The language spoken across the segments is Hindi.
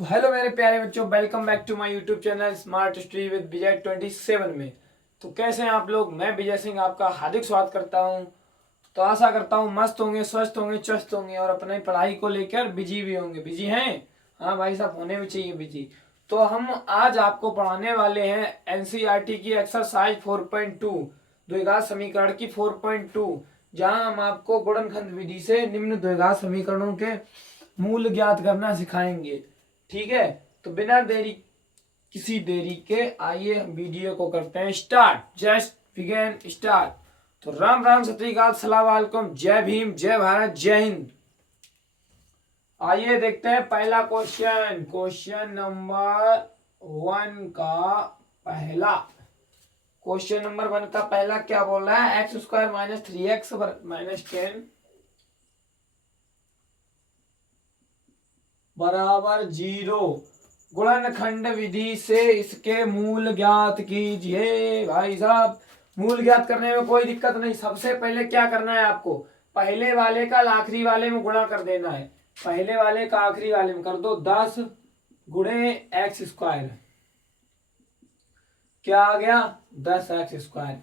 तो हेलो मेरे प्यारे बच्चों, welcome back to my YouTube channel smart study with Vijay 27 में। तो कैसे हैं आप लोग। मैं विजय सिंह आपका हार्दिक स्वागत करता हूं। तो आशा करता हूं मस्त होंगे, स्वस्थ होंगे, चुस्त होंगे और अपनी पढ़ाई को लेकर बिजी भी होंगे। बिजी हैं? हाँ भाई साहब, होने भी चाहिए बिजी। तो हम आज आपको पढ़ाने वाले हैं एनसीईआरटी की एक्सरसाइज 4.2 द्विघात समीकरण की 4.2, जहां हम आपको गुणनखंड विधि से निम्न द्विघात समीकरणों के मूल ज्ञात करना सिखाएंगे। ठीक है, तो बिना देरी किसी देरी के आइए हम वीडियो को करते हैं स्टार्ट। Just begin start. तो राम राम, सत श्री अकाल, सलाम वालेकुम, जय भीम, जय भारत, जय हिंद। आइए देखते हैं पहला क्वेश्चन। क्वेश्चन नंबर 1 का पहला क्वेश्चन नंबर 1 का पहला क्या बोल रहा है? X square minus 3x minus 10 बराबर 0। गुणनखंड विधि से इसके मूल ज्ञात कीजिए। भाई साहब, मूल ज्ञात करने में कोई दिक्कत नहीं। सबसे पहले क्या करना है आपको? पहले वाले का आखिरी वाले में गुणा कर देना है। पहले वाले का आखिरी वाले में कर दो 10 गुणे एक्स स्क्वायर। क्या आ गया? 10x²।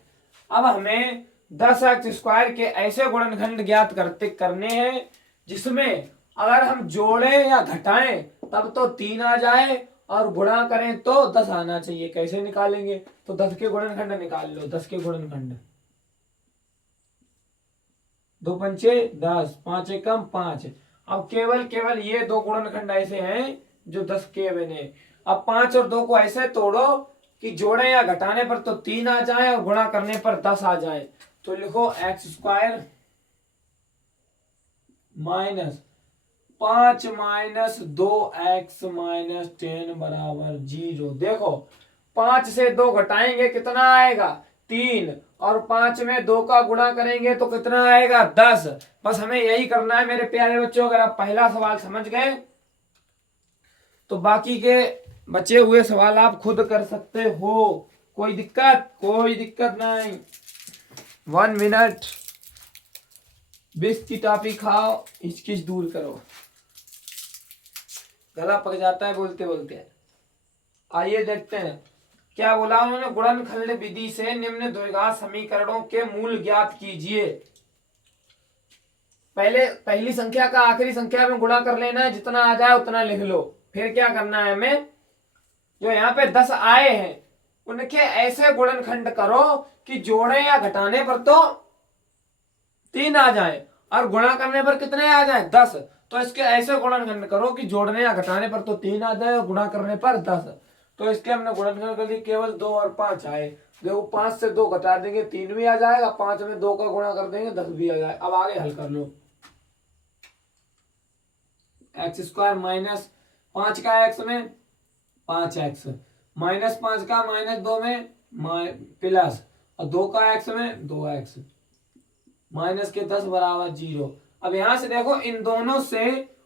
अब हमें 10x² के ऐसे गुणनखंड ज्ञात करने हैं जिसमें अगर हम जोड़ें या घटाएं तब तो 3 आ जाए और गुणा करें तो 10 आना चाहिए। कैसे निकालेंगे? तो 10 के गुणनखंड निकाल लो। 10 के गुणनखंड, 2 पंचे 10, 5 एकम 5। अब केवल ये दो गुणनखंड ऐसे हैं जो 10 के बने। अब 5 और 2 को ऐसे तोड़ो कि जोड़े या घटाने पर तो 3 आ जाए और गुणा करने पर 10 आ जाए। तो लिखो x² minus 5 minus 2x minus 10 बराबर 0। देखो 5 से 2 घटाएंगे कितना आएगा? 3। और 5 में 2 का गुणा करेंगे तो कितना आएगा? 10। बस हमें यही करना है मेरे प्यारे बच्चों। अगर आप पहला सवाल समझ गए तो बाकी के बचे हुए सवाल आप खुद कर सकते हो। कोई दिक्कत? कोई दिक्कत नहीं। 1 मिनट। बिस्किट टॉफी खाओ, हिचकिच दूर करो, गला पक जाता है बोलते बोलते। आइए देखते हैं क्या बोला उन्होंने। गुणनखंड विधि से निम्न द्विघात समीकरणों के मूल ज्ञात कीजिए। पहले पहली संख्या का आखिरी संख्या में गुणा कर लेना है, जितना आ जाए उतना लिख लो। फिर क्या करना है हमें? जो यहाँ पे 10 आए हैं उनके ऐसे गुणनखंड करो कि जोड़े या घटाने पर तो 3 आ जाए और गुणा करने पर कितने आ जाए? 10। तो इसके ऐसे गुणनखंड करो कि जोड़ने या घटाने पर तो 3 आ जाए और गुणा करने पर 10। तो इसके हमने गुणनखंड कर दिए, केवल 2 और 5 आए। देखो 5 से 2 घटा देंगे 3 भी आ जाएगा, 5 में 2 का गुणा कर देंगे 10 भी आ जाएगा। अब आगे हल कर लो। x² माइनस 5 का x में 5x माइनस 5 का माइनस 2 में प्लस और 2 का x में 2x माइनस के 10 बराबर 0। अब यहां से देखो इन दोनों से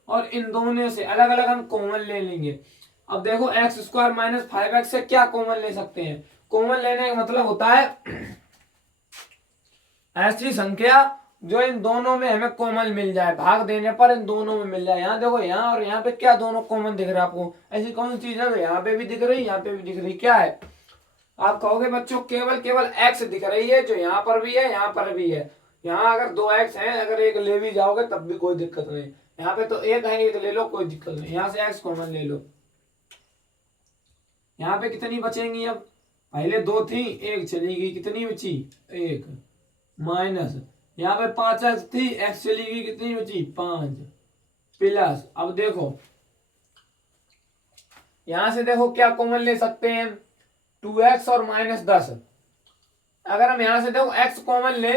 और इन दोनों से अलग अलग हम कॉमन ले लेंगे। अब देखो x² माइनस 5x से क्या कॉमन ले सकते हैं? कॉमन लेने का मतलब होता है ऐसी संख्या जो इन दोनों में हमें कॉमन मिल जाए, भाग देने पर इन दोनों में मिल जाए। यहाँ देखो, यहाँ और यहाँ पे क्या दोनों कॉमन दिख रहा है आपको? ऐसी कौन सी चीज है? यहाँ पे भी दिख रही, यहाँ पे भी दिख रही। क्या है? आप कहोगे बच्चों केवल x दिख रही है, जो यहाँ पर भी है यहाँ पर भी है। यहाँ अगर 2x है, अगर एक ले भी जाओगे तब भी कोई दिक्कत नहीं। यहाँ पे तो एक है, एक ले लो, कोई दिक्कत नहीं। यहाँ से x कॉमन ले लो। यहाँ पे कितनी बचेंगी? अब पहले 2 थी, एक चली गई, कितनी बची? 1 माइनस यहाँ पे 5x थी, x चली गई, कितनी बची? 5 प्लस। अब देखो यहां से देखो क्या कॉमन ले सकते हैं? 2x और माइनस 10। अगर हम यहां से देखो x कॉमन ले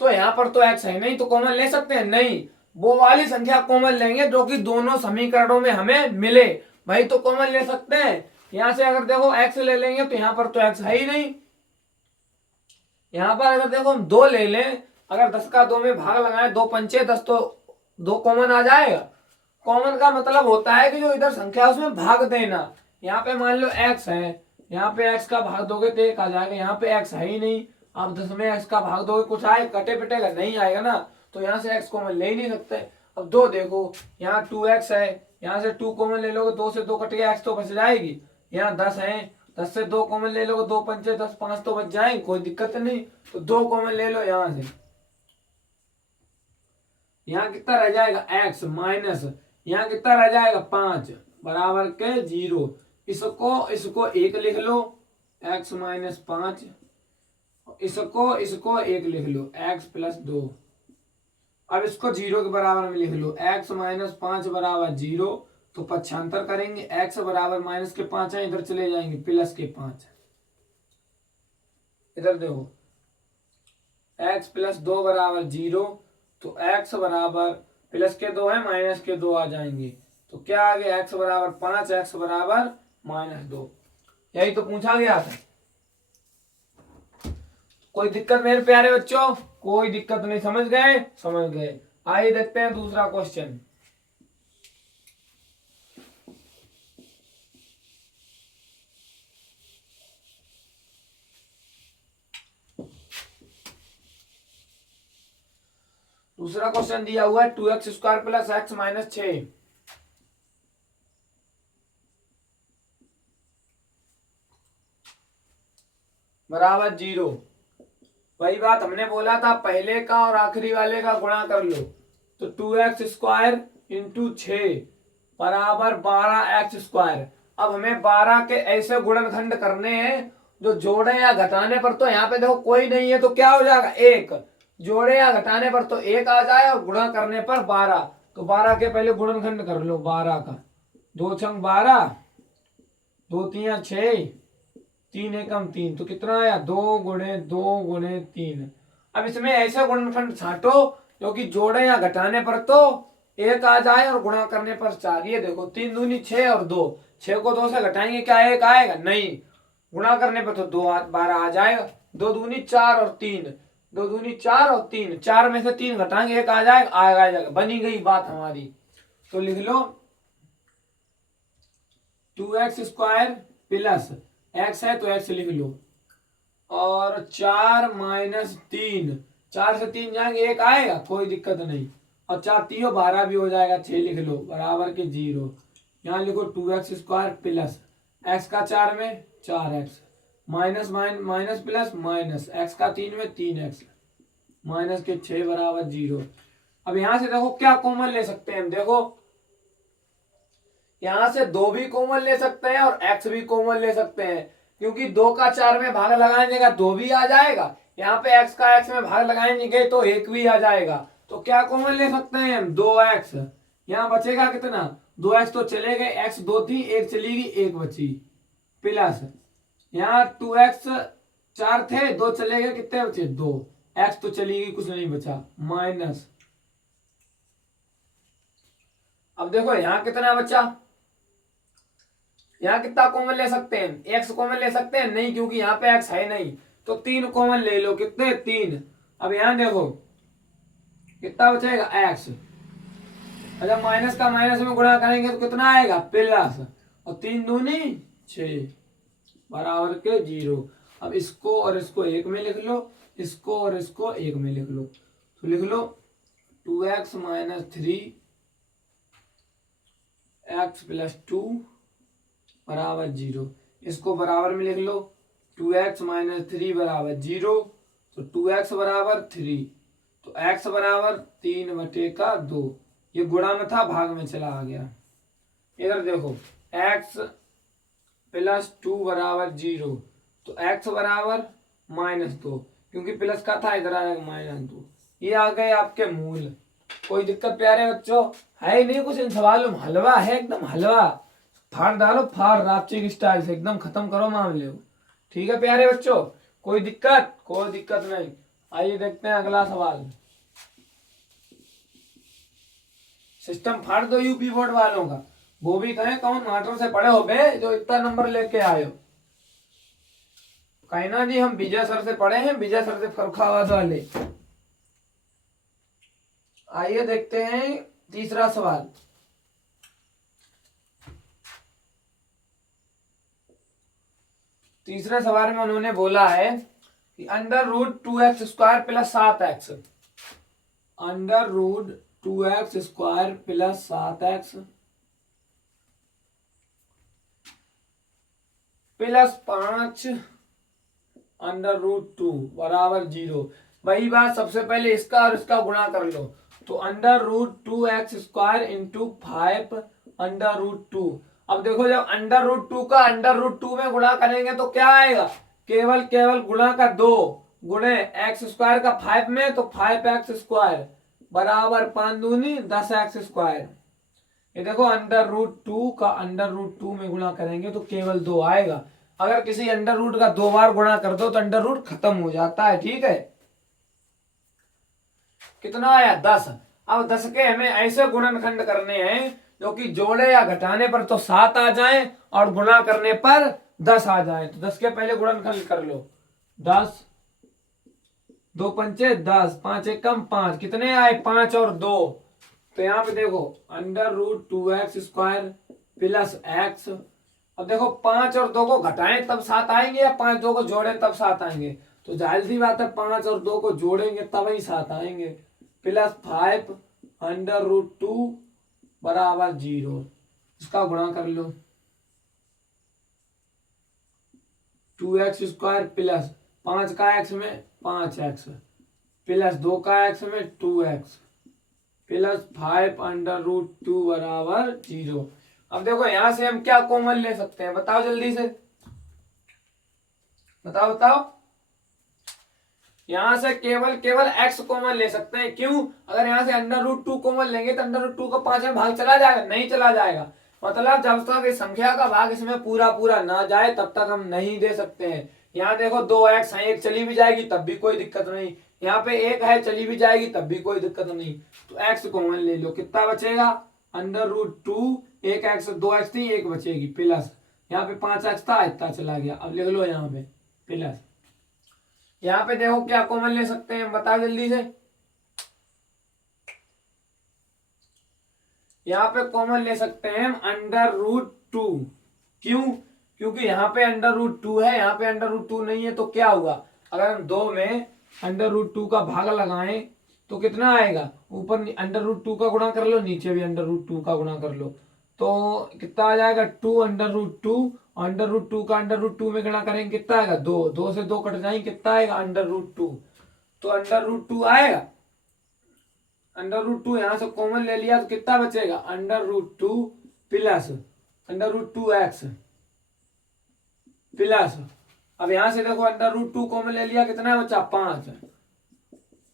तो यहां पर तो x है नहीं, तो कॉमन ले सकते हैं? नहीं। वो वाली संख्या कॉमन लेंगे जो कि दोनों समीकरणों में हमें मिले, भाई तो कॉमन ले सकते हैं। यहां से अगर देखो x ले लेंगे तो यहां पर तो x है ही नहीं। यहां पर अगर देखो हम 2 ले लें, अगर 10 का 2 में भाग लगाए, 2 पंचे 10, तो 2 कॉमन आ जाएगा। कॉमन का मतलब होता है कि जो इधर संख्या उसमें भाग देना। यहाँ पे मान लो x है, यहाँ पे x का भाग दोगे तो 1 आ जाएगा। यहाँ पे x है ही नहीं, आप 10 में x का भाग दोगे कुछ आए? कटे पिटेगा नहीं आएगा ना। तो यहाँ से x कॉमन ले ही नहीं सकते। अब 2 देखो, यहाँ 2x है, यहाँ से 2 कॉमन ले लोगे, 2 से 2 कट गया, x तो बच जाएगी। यहाँ 10 है, 10 से 2 कॉमन ले लोगे, 2 पंचे 10, 5 तो बच जाएंगे, कोई दिक्कत नहीं। तो 2 कॉमन ले लो यहाँ से, यहाँ कितना रह जाएगा x माइनस, यहाँ कितना रह जाएगा 5 बराबर के 0। इसको 1 लिख लो, x माइनस 5, इसको 1 लिख लो, x प्लस 2। अब इसको 0 के बराबर में लिख लो, x माइनस 5 बराबर 0। तो पक्षांतर करेंगे, x बराबर माइनस के 5 है, इधर चले जाएंगे प्लस के 5। इधर देखो x प्लस 2 बराबर 0, तो x बराबर प्लस के 2 है, माइनस के 2 आ जाएंगे। तो क्या आ गया, x बराबर 5, x बराबर माइनस 2। यही तो पूछा गया था। कोई दिक्कत मेरे प्यारे बच्चों? कोई दिक्कत नहीं, समझ गए? समझ गए। आइए देखते हैं दूसरा क्वेश्चन। दूसरा क्वेश्चन दिया हुआ है 2x square plus x minus 6 बराबर 0। वही बात हमने बोला था, पहले का और आखिरी वाले का गुणा कर लो। तो 2x स्क्वायर इंटू 6 बराबर 12x स्क्वायर। अब हमें 12 के ऐसे गुणनखंड करने हैं जो जोड़े या घटाने पर, तो यहाँ पे देखो कोई नहीं है तो क्या हो जाएगा 1, जोड़े या घटाने पर तो 1 आ जाए और गुणा करने पर 12। तो 12 के पहले गुणनखंड कर लो, 12 का 2 छंग 12, 2 तिया 6, 3 एकम 3, तो कितना आया 2 गुणे 2 गुणे 3। अब इसमें ऐसे गुणनखंड छांटो जो कि जोड़े या घटाने पर तो 1 आ जाए और गुणा करने पर 4। ये देखो 3 दूनी 6 और 2, 6 को 2 से घटाएंगे क्या 1 आएगा? नहीं, गुणा करने पर तो 2 12 आ जाएगा। 2 दूनी 4 और 3, 2 दूनी 4 और 3, 4 में से 3 घटाएंगे 1 आ जाएगा, आ जाएगा। बनी गई बात हमारी। तो लिख लो 2x स्क्वायर प्लस x है तो x लिख लो, और 4 माइनस 3, 4 से 3 जाएंगे 1 आएगा, कोई दिक्कत नहीं। और 4 3 12 भी हो जाएगा, 6 लिख लो बराबर के 0। यहाँ लिखो 2x स्क्वायर प्लस x का 4 में 4x minus minus plus minus x का 3 में 3x माइनस के 6 बराबर 0। अब यहां से देखो क्या कॉमन ले सकते हैं हम, देखो यहां से 2 भी कॉमन ले सकते हैं और x भी कॉमन ले सकते हैं, क्योंकि 2 का 4 में भाग लगाएंगे का 2 भी आ जाएगा, यहाँ पे x का x में भाग लगाएंगे तो 1 भी आ जाएगा। तो क्या कॉमन ले सकते हैं हम, 2x। यहाँ बचेगा कितना, 2x तो चले गए, x 2 थी 1 चली गई 1 बची, प्लस यहाँ 2x 4 थे 2 चले गए, कितने बचे 2, x तो चली गई कुछ नहीं बचा, माइनस। अब देखो यहाँ कितना बचा, यहाँ कितना कॉमन ले सकते हैं, x कॉमन ले सकते हैं नहीं, क्योंकि यहाँ पे x है नहीं। तो 3 कॉमन ले लो, कितने 3। अब यहाँ देखो कितना बचेगा x, अच्छा माइनस का माइनस में गुणा करेंगे तो कितना आएगा प्लस, और 3 दूनी 6 बराबर के 0। अब इसको और इसको 1 में लिख लो, इसको और इसको 1 में लिख लो। तो लिख लो 2x माइनस 3 x प्लस 2 बराबर 0। इसको बराबर में लिख लो 2x माइनस 3 बराबर 0, तो 2x बराबर 3, तो x बराबर 3/2। ये गुणा में था, भाग में चला आ गया। इधर देखो x प्लस 2 बराबर 0, तो x बराबर -2, क्योंकि प्लस का था इधर आएगा -2। ये आ गए आपके मूल। कोई दिक्कत प्यारे बच्चों है ही नहीं कुछ इन सवालों में, हलवा है एकदम हलवा, फाड़ डालो फाड़ रापचिक स्टाइल से एकदम खत्म करो मामले को। ठीक है प्यारे बच्चों, कोई दिक्कत? कोई दिक्कत नहीं। आइए देखते हैं अगला सवाल। सिस्टम फाड़ दो यूपी बोर्ड वालों का, वो भी कहें कौन मास्टर से पढ़े हो बे जो इतना नंबर लेके आए हो। कहना जी हम विजय सर से पढ़े हैं, विजय सर से फरुखाबाद वाले। आइए देखते हैं तीसरा सवाल। तीसरे सवाल में उन्होंने बोला है कि √2x square plus 7x, √2x square plus 7x +5 √2 बराबर 0। वही बात, सबसे पहले इसका और इसका गुणा कर लो, तो √2x² इंटू 5 √2। अब देखो, जब √2 का √2 में गुणा करेंगे तो क्या आएगा, केवल गुणा का 2 गुणे x² का 5 में, तो 5x² बराबर 5 दूनी 10x²। ये देखो, √2 का √2 में गुणा करेंगे तो केवल 2 आएगा। अगर किसी अंडर रूट का 2 बार गुणा कर दो तो अंडर रूट खत्म हो जाता है, ठीक है। कितना आया, 10। अब 10 के हमें ऐसे गुणनखंड करने हैं जो कि जोड़े या घटाने पर तो 7 आ जाए और गुणा करने पर 10 आ जाए। तो 10 के पहले गुणनखंड कर लो, 10 2 पंचे 10, 5 एकम 5, कितने आए 5 और 2। तो यहाँ पे देखो √2x² प्लस x। अब देखो 5 और 2 को घटाएं तब 7 आएंगे या 5 2 को जोड़ें तब 7 आएंगे, तो जाहिर सी बात है 5 और 2 को जोड़ेंगे तब ही 7 आएंगे। +5 √2 बराबर 0, इसका गुणा कर लो, 2x² प्लस 5 का x में 5x प्लस 2 का x में 2x प्लस 5 √2 बराबर 0। अब देखो यहां से हम क्या कॉमन ले सकते हैं, बताओ जल्दी से, बताओ। यहां से केवल x कॉमन ले सकते हैं। क्यों, अगर यहां से √2 कॉमन लेंगे तो √2 का 5 में भाग चला जाएगा, नहीं चला जाएगा। मतलब जब तक इस संख्या का भाग इसमें पूरा ना जाए तब तक हम नहीं दे सकते हैं। यहाँ देखो 2x है, एक चली भी जाएगी तब भी कोई दिक्कत नहीं, यहाँ पे 1 है चली भी जाएगी तब भी कोई दिक्कत नहीं। तो x कॉमन ले लो, कितना बचेगा, √2, 1x 2x थी, 1 बचेगी, प्लस यहाँ पे 5x था, इतना चला गया। अब लिख लो यहाँ पे प्लस, यहाँ पे देखो क्या कॉमन ले सकते हैं, बताओ जल्दी से। यहाँ पे कॉमन ले सकते हैं हम √2। क्यों, क्योंकि यहाँ पे √2 है, यहाँ पे √2 नहीं है, तो क्या हुआ, अगर हम 2 में √2 का भाग लगाएं तो कितना आएगा, ऊपर √2 का गुणा कर लो, नीचे भी √2 का गुणा कर लो, तो कितना आ जाएगा 2 √2, √2 का √2 में गुणा करेंगे कितना आएगा 2, 2 से 2 कट जाएंगे, कितना आएगा √2, तो √2 आएगा। √2 यहां से कॉमन ले लिया तो कितना बचेगा, √2 प्लस √2x प्लस, अब यहां से देखो √2 कॉमन ले लिया, कितना बचा 5।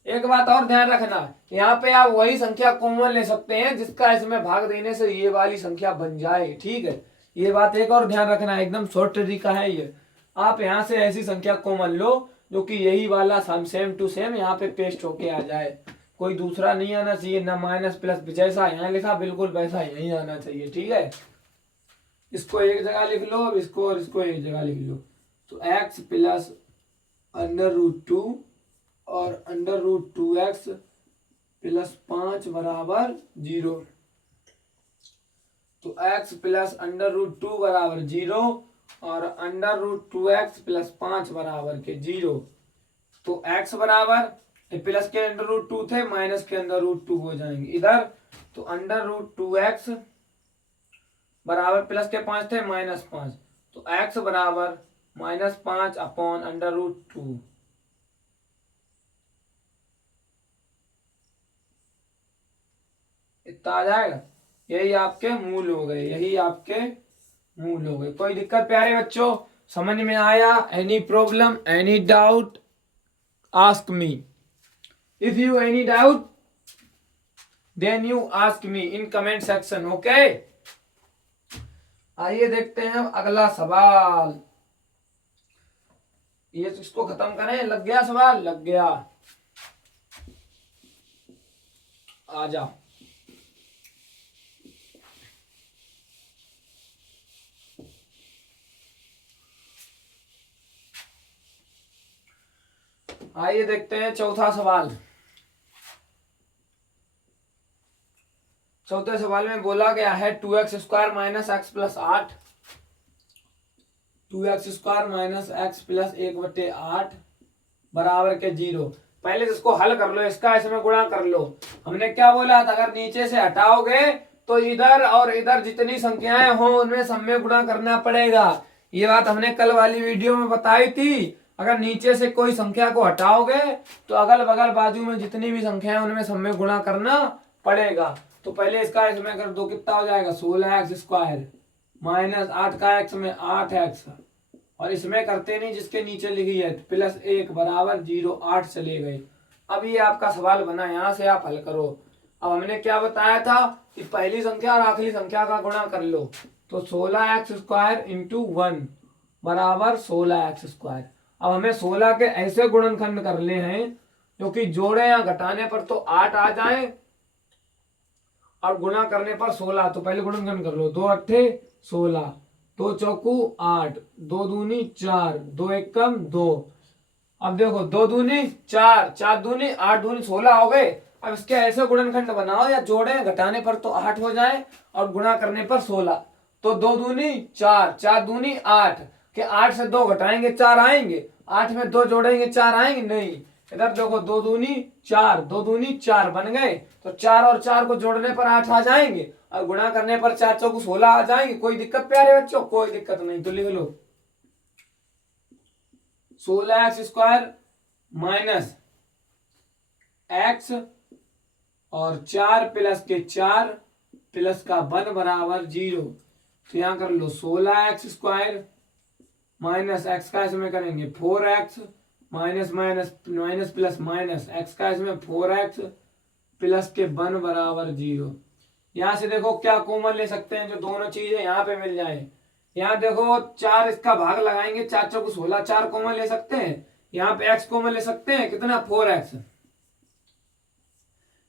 एक बात और ध्यान रखना, यहाँ पे आप वही संख्या कॉमन ले सकते हैं जिसका इसमें भाग देने से ये वाली संख्या बन जाए, ठीक है। ये बात एक और ध्यान रखना, एकदम शॉर्ट तरीका है ये। आप यहाँ से ऐसी संख्या कॉमन लो जो कि यही वाला सेम टू सेम यहाँ पे पेस्ट होके आ जाए, कोई दूसरा नहीं आना चाहिए, ना माइनस प्लस, जैसा यहाँ लिखा बिल्कुल वैसा यही आना चाहिए, ठीक है। इसको एक जगह लिख लो, अब इसको और इसको एक जगह लिख लो, तो x प्लस √2 और √2x प्लस 5 बराबर 0। तो x प्लस √2 बराबर 0 और √2x प्लस 5 बराबर के 0। तो x बराबर, प्लस के √2 थे, माइनस के √2 हो जाएंगे इधर, तो √2x बराबर प्लस के 5 थे, -5, तो x बराबर -5 अपॉन √2। इतना आ जाएगा, यही आपके मूल हो गए, यही आपके मूल हो गए। कोई दिक्कत प्यारे बच्चों, समझ में आया, any problem, any doubt, ask me, if you any doubt then you ask me in comment section, okay. आइए देखते हैं अगला सवाल, ये इसको खत्म करें, लग गया सवाल, लग गया, आ जाओ। आइए देखते हैं चौथा सवाल। चौथे सवाल में बोला गया है 2x² minus x plus 8, 2x² minus x plus 1/8 बराबर के 0। पहले इसको हल कर लो, इसका इसमें गुणा कर लो। हमने क्या बोला था, अगर नीचे से हटाओगे तो इधर और इधर जितनी संख्याएं हो उनमें सब में गुणा करना पड़ेगा। ये बात हमने कल वाली वीडियो में बताई थी। अगर नीचे से कोई संख्या को हटाओगे तो अगल बगल बाजू में जितनी भी संख्या है उनमें सब में गुणा करना पड़ेगा। तो पहले इसका इसमें कर दो, कितना हो जाएगा 16x² माइनस 8 का x में 8x, और इसमें करते नहीं जिसके नीचे लिखी है +1 बराबर 0, 8 चले गए। अब ये आपका सवाल बना, यहाँ से आप हल करो। अब हमने क्या बताया था कि पहली संख्या और आखिरी संख्या का गुणा कर लो, तो 16x² इंटू 1 बराबर 16x²। अब हमें 16 के ऐसे गुणनखंड करने हैं जो कि जोड़े या घटाने पर तो 8 आ जाए और गुणा करने पर 16। तो पहले गुणनखंड कर लो, 2 अट्ठे 16, 2 चौकू 8, 2 दूनी 4, 2 एकम 2। अब देखो 2 दूनी 4, 4 दूनी 8, दूनी 16 हो गए। अब इसके ऐसे गुणनखंड बनाओ या जोड़े घटाने पर तो 8 हो जाए और गुणा करने पर 16। तो 2 दूनी 4, 4 दूनी 8, के 8 से 2 घटाएंगे 4 आएंगे, 8 में 2 जोड़ेंगे 4 आएंगे नहीं। इधर देखो 2 दूनी 4, 2 दूनी 4 बन गए, तो 4 और 4 को जोड़ने पर 8 आ जाएंगे और गुणा करने पर 4 चौको 16 आ जाएंगे। कोई दिक्कत प्यारे बच्चों? कोई दिक्कत नहीं। तो लिख लो 16x² माइनस x और 4 प्लस के 4 प्लस का 1 बराबर 0। तो यहां कर लो 16x² माइनस x का इसमें करेंगे 4x minus minus minus plus minus x का इसमें 4x प्लस के 1 बराबर 0। यहां से देखो क्या कॉमन ले सकते हैं, जो दोनों चीजें यहाँ पे मिल जाए। यहाँ देखो 4 इसका भाग लगाएंगे, 4 चौको 16, 4 कॉमन ले सकते हैं। यहाँ पे x कॉमन ले सकते हैं, कितना 4x।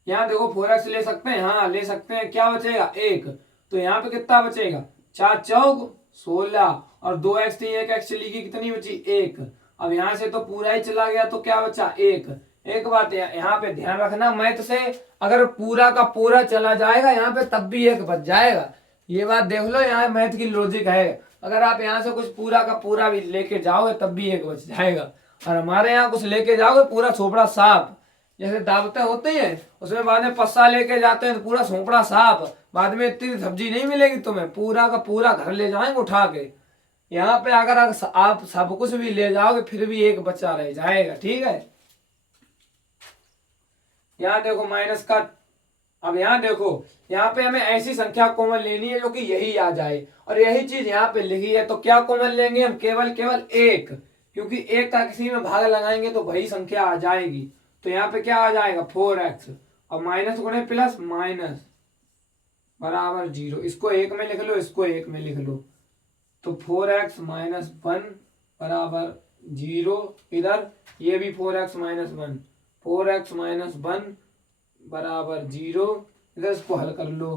यहाँ देखो 4x ले सकते हैं, हाँ ले सकते हैं। क्या बचेगा 1, तो यहाँ पे कितना बचेगा 4 चौक 16 और 2x थी, 1x चली गई, कितनी बची 1। अब यहाँ से तो पूरा ही चला गया, तो क्या बचा 1। एक बात यहाँ पे ध्यान रखना, मैथ से अगर पूरा का पूरा चला जाएगा यहाँ पे तब भी 1 बच जाएगा। ये बात देख लो, यहाँ मैथ की लॉजिक है। अगर आप यहाँ से कुछ पूरा का पूरा भी लेके जाओगे तब भी 1 बच जाएगा। और हमारे यहाँ कुछ लेके जाओगे पूरा सोपड़ा साफ, जैसे दावतें होती हैं उसमें बाद में पस्सा लेके जाते हैं तो पूरा सोपड़ा साफ, बाद में इतनी सब्जी नहीं मिलेगी तुम्हें, पूरा का पूरा घर ले जाएंगे उठा के। यहाँ पे अगर आप सब कुछ भी ले जाओगे फिर भी 1 बचा रह जाएगा, ठीक है। यहाँ देखो माइनस का, अब यहाँ देखो यहाँ पे हमें ऐसी संख्या कॉमन लेनी है जो कि यही आ जाए, और यही चीज यहाँ पे लिखी है। तो क्या कॉमन लेंगे हम? केवल 1, क्योंकि 1 का किसी में भाग लगाएंगे तो वही संख्या आ जाएगी। तो यहाँ पे क्या आ जाएगा 4x और माइनस गुणे प्लस माइनस बराबर 0। इसको 1 में लिख लो, इसको 1 में लिख लो। तो 4x माइनस 1 बराबर 0। इधर ये भी 4x माइनस 1, 4x माइनस 1 बराबर 0। इधर इसको हल कर लो,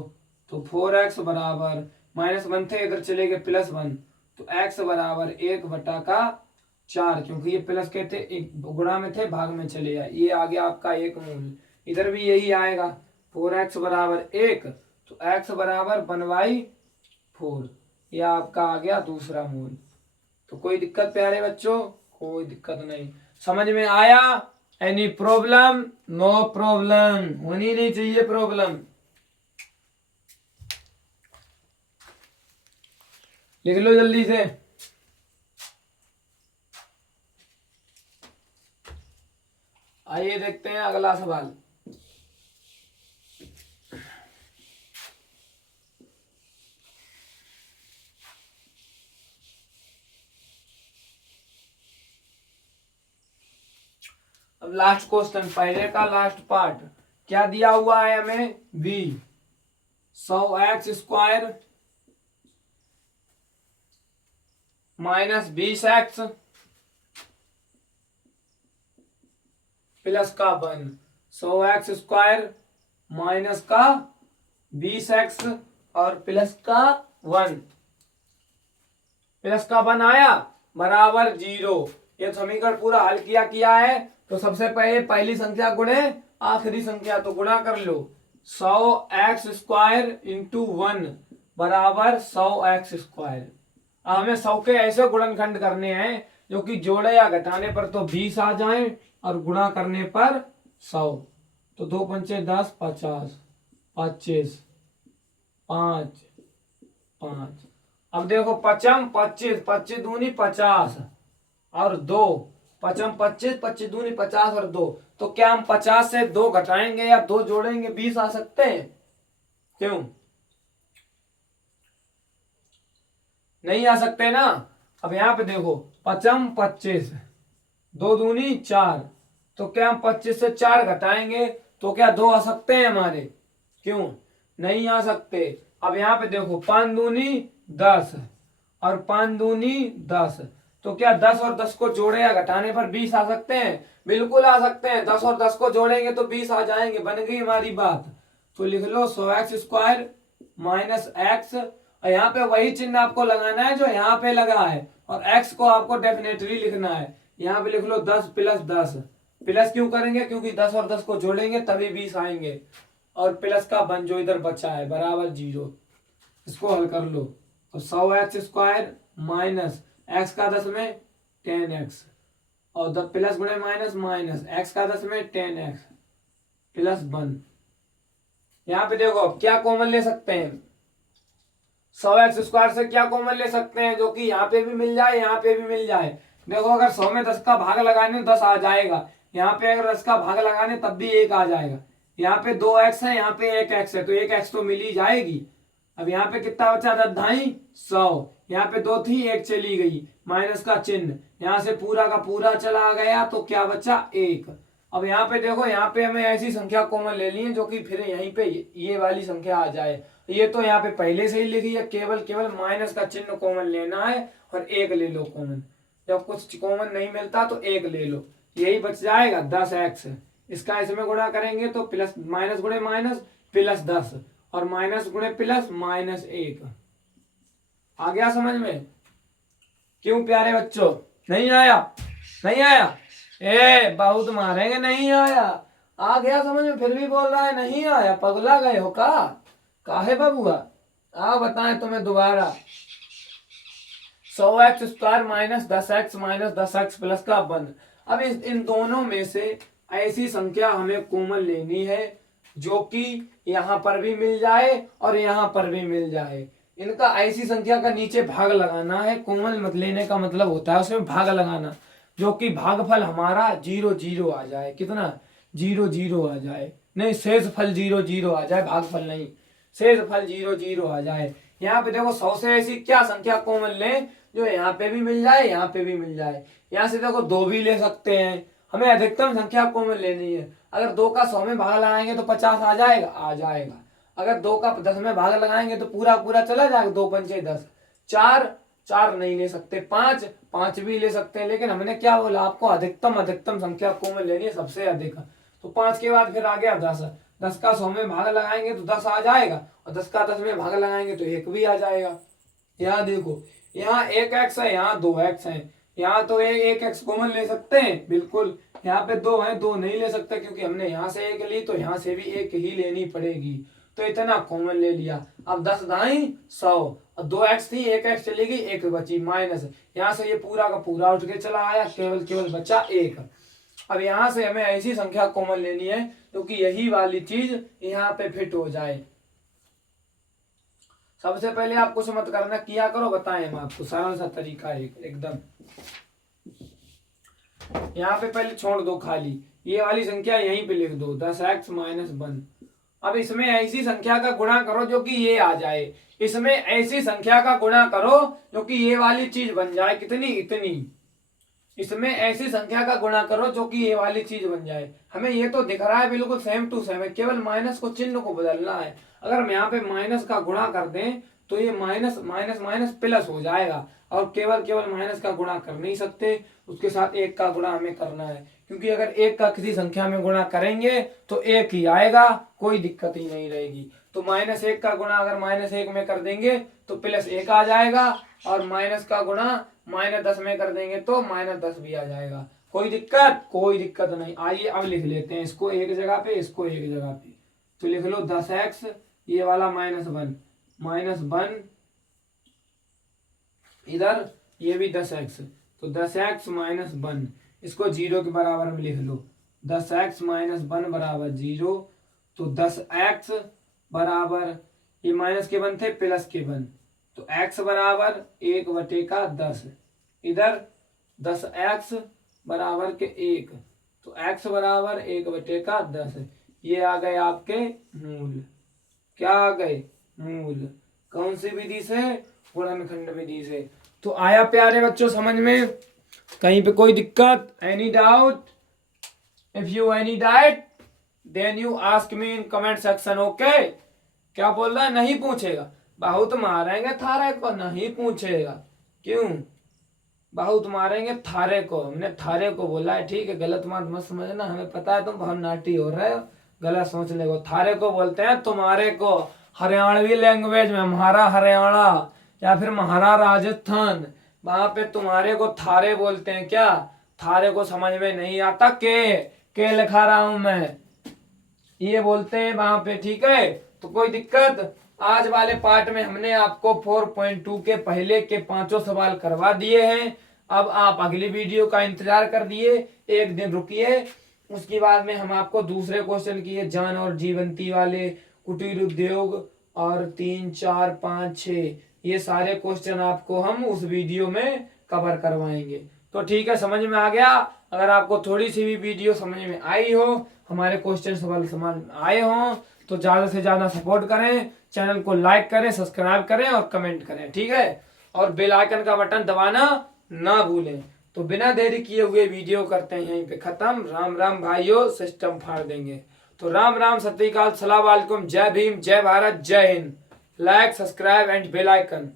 तो 4x बराबर -1 थे, इधर चले गए +1, तो x बराबर 1/4, क्योंकि ये प्लस के थे, एक गुणा में थे, भाग में चले आए। ये आ गया आपका एक मूल। इधर भी यही आएगा, 4x बराबर 1, तो x बराबर 1/4। ये आपका आ गया दूसरा मूल। तो कोई दिक्कत प्यारे बच्चों? कोई दिक्कत नहीं। समझ में आया? Any problem? नो प्रॉब्लम, होनी नहीं चाहिए प्रॉब्लम। लिख लो जल्दी से। आइए देखते हैं अगला सवाल। अब लास्ट क्वेश्चन, पहले का लास्ट पार्ट। क्या दिया हुआ है हमें? b 100x² minus 20x plus का 1। 100x² माइनस का 20x और प्लस का 1, प्लस का 1 आया बराबर 0। ये समीकरण पूरा हल किया है। तो सबसे पहले पहली संख्या गुणे आखिरी संख्या, तो गुणा कर लो 100x² इंटू 1 बराबर 100x²। हमें 100 के ऐसे गुणनखंड करने हैं जो कि जोड़े या घटाने पर तो 20 आ जाए और गुणा करने पर 100। तो 2 पंचे 10, 50, 25, 5, 5। अब देखो पचम 25, 25 दूनी 50 और 2, पचम 25, 25 दूनी 50 और 2। तो क्या हम 50 से 2 घटाएंगे या 2 जोड़ेंगे 20 आ सकते हैं? क्यों नहीं आ सकते ना? अब यहाँ पे देखो पचम 25, 2 दूनी 4। तो क्या हम 25 से 4 घटाएंगे तो क्या 2 आ सकते हैं हमारे? क्यों नहीं आ सकते? अब यहाँ पे देखो 5 दूनी 10 और 5 दूनी 10। तो क्या 10 और 10 को जोड़े या घटाने पर 20 आ सकते हैं? बिल्कुल आ सकते हैं। 10 और 10 को जोड़ेंगे तो 20 आ जाएंगे। बन गई हमारी बात। तो लिख लो 100x² माइनस एक्स, और यहाँ पे वही चिन्ह आपको लगाना है जो यहाँ पे लगा है, और x को आपको डेफिनेटली लिखना है। यहाँ पे लिख लो 10 प्लस 10। प्लस क्यों करेंगे? क्योंकि 10 और 10 को जोड़ेंगे तभी 20 आएंगे। और प्लस का 1 जो इधर बचा है बराबर 0। इसको हल कर लो तो 100x² माइनस एक्स का 10 में 10x, और प्लस गुणे माइनस माइनस एक्स का 10 में 10x प्लस 1। यहाँ पे देखो क्या कॉमन ले सकते हैं? 100x² से क्या कॉमन ले सकते हैं जो कि यहाँ पे भी मिल जाए यहाँ पे भी मिल जाए? देखो अगर 100 में 10 का भाग लगाने 10 आ जाएगा, यहाँ पे अगर 10 का भाग लगाने तब भी 1 आ जाएगा। यहाँ पे 2x है, यहाँ पे 1x है, तो 1x तो मिल ही जाएगी। अब यहाँ पे कितना बचा? 10 ढाई 100। यहाँ पे 2 थी, 1 चली गई, माइनस का चिन्ह यहाँ से पूरा का पूरा चला गया, तो क्या बचा? 1। अब यहाँ पे देखो, यहाँ पे हमें ऐसी संख्या कॉमन ले ली है जो कि फिर यहीं पे ये वाली संख्या आ जाए। ये तो यहाँ पे पहले से ही लिखी है, केवल केवल माइनस का चिन्ह कॉमन लेना है और 1 ले लो कॉमन। जब कुछ कॉमन नहीं मिलता तो 1 ले लो, यही बच जाएगा 10x। इसका इसमें गुणा करेंगे तो प्लस माइनस गुणे माइनस प्लस 10, और माइनस गुणे प्लस माइनस 1। आ गया समझ में? क्यों प्यारे बच्चों, नहीं आया? नहीं आया? बहुत मारेंगे। नहीं आया? आ गया समझ में? फिर भी बोल रहा है नहीं आया। पगला गए हो का? काहे बबुआ? आ बताएं तुम्हें दोबारा। 100x² minus 10x minus 10x plus का 1। अब इन दोनों में से ऐसी संख्या हमें कॉमन लेनी है जो कि यहाँ पर भी मिल जाए और यहाँ पर भी मिल जाए। इनका ऐसी संख्या का नीचे भाग लगाना है। कॉमन मत लेने का मतलब होता है उसमें भाग लगाना, जो कि भागफल हमारा 0 0 आ जाए। कितना? 0 0 आ जाए। नहीं, शेष फल 0 0 आ जाए, भागफल नहीं। शेष फल 0 0 आ जाए। यहाँ पे देखो 100 से ऐसी क्या संख्या कॉमन लें जो यहाँ पे भी मिल जाए यहाँ पे भी मिल जाए। यहाँ से देखो 2 भी ले सकते हैं। हमें अधिकतम संख्या कॉमन लेनी है। अगर 2 का 100 में भाग लगाएंगे तो 50 आ जाएगा? आ जाएगा। अगर 2 का 10 में भाग लगाएंगे तो पूरा पूरा चला जाएगा। 2 पंचे 10। 4 नहीं ले सकते। 5 भी ले सकते हैं, लेकिन हमने क्या बोला आपको? अधिकतम संख्या कॉमन लेनी है, सबसे अधिक। तो 5 के बाद फिर आ गया 10। 10 का 100 में भाग लगाएंगे तो 10 आ जाएगा, और 10 का 10 में भाग लगाएंगे तो 1 भी आ जाएगा। यहाँ देखो, यहाँ 1x है, यहाँ 2x है। यहाँ तो 1x कॉमन ले सकते हैं बिल्कुल। यहाँ पे 2 है, 2 नहीं ले सकते क्योंकि हमने यहाँ से 1 ली, तो यहाँ से भी 1 ही लेनी पड़ेगी। तो इतना कॉमन ले लिया। अब 10 ढाई 100, और 2x थी, 1x चली गई, 1 बची माइनस। यहाँ से ये पूरा का पूरा उठ के चला आया, केवल बचा 1। अब यहाँ से हमें ऐसी संख्या कॉमन लेनी है क्योंकि यही वाली चीज यहाँ पे फिट हो जाए। सबसे पहले आप कुछ मत करना, किया करो, बताएं हम आपको सरल सा तरीका है एकदम। यहाँ पे पहले छोड़ दो खाली, ये वाली संख्या यहीं पे लिख दो 10x माइनस 1। अब इसमें ऐसी संख्या का गुणा करो जो कि ये आ जाए। इसमें ऐसी संख्या का गुणा करो जो कि ये वाली चीज बन जाए। कितनी? इतनी। इसमें ऐसी संख्या का गुणा करो जो कि ये वाली चीज बन जाए। हमें ये तो दिख रहा है बिल्कुल सेम टू सेम है, केवल माइनस को चिन्ह को बदलना है। अगर हम यहाँ पे माइनस का गुणा कर दें तो ये माइनस माइनस माइनस प्लस हो जाएगा, और केवल माइनस का गुणा कर नहीं सकते, उसके साथ 1 का गुणा हमें करना है। क्योंकि अगर 1 का किसी संख्या में गुणा करेंगे तो 1 ही आएगा, कोई दिक्कत ही नहीं रहेगी। तो -1 का गुणा अगर -1 में कर देंगे तो +1 आ जाएगा, और माइनस का गुणा -10 में कर देंगे तो -10 भी आ जाएगा। कोई दिक्कत? कोई दिक्कत नहीं। आइए अब लिख लेते हैं इसको एक जगह पे, इसको एक जगह पे। तो लिख लो 10x, ये वाला -1 इधर, ये भी 10x। तो 10x माइनस 1, इसको 0 के बराबर में लिख लो। 10x माइनस 1 बराबर 0। तो 10x बराबर, ये माइनस के 1 थे, प्लस के 1, तो x बराबर 1/10, इधर 10x बराबर के 1, तो x बराबर 1/10। ये आ गए आपके मूल। क्या आ गए? मूल। कौन सी विधि से? गुणनखंड विधि से। तो आया प्यारे बच्चों समझ में? कहीं पे कोई दिक्कत? Any doubt? If you any doubt then you ask me in comment section. Okay? क्या बोल रहा है? नहीं पूछेगा? बहुत मारेंगे थारे को, नहीं पूछेगा। क्यों? बहुत मारेंगे थारे को। हमने थारे को बोला है, ठीक है? गलत बात मत समझना, हमें पता है तुम बहुत नाटी हो रहे हो, गलत सोच ले को। थारे को बोलते हैं तुम्हारे को, हरियाणवी लैंग्वेज में हमारा हरियाणा या फिर महारा राजस्थान, वहां पे तुम्हारे को थारे बोलते हैं। क्या? थारे को समझ में नहीं आता? के लिखा रहा हूं मैं, ये बोलते हैं वहां पे। ठीक है? तो कोई दिक्कत? आज वाले पार्ट में हमने आपको 4.2 के पहले के 5 सवाल करवा दिए हैं। अब आप अगली वीडियो का इंतजार कर दिए, एक दिन रुकिए, उसके बाद में हम आपको दूसरे क्वेश्चन किए जान और जीवंती वाले, कुटीर उद्योग और 3, 4, 5, 6, ये सारे क्वेश्चन आपको हम उस वीडियो में कवर करवाएंगे। तो ठीक है, समझ में आ गया? अगर आपको थोड़ी सी भी वीडियो समझ में आई हो, हमारे क्वेश्चन सवाल समझ में आए हों, तो ज्यादा से ज्यादा सपोर्ट करें, चैनल को लाइक करें, सब्सक्राइब करें और कमेंट करें। ठीक है? और बेल आइकन का बटन दबाना ना भूलें। तो बिना देरी किए हुए वीडियो करते हैं यहीं पे खत्म। राम राम भाइयों, सिस्टम फाड़ देंगे। तो राम राम, सत श्री अकाल, सलाम वालेकुम, जय भीम, जय भारत, जय Hind. Like, subscribe and bell icon.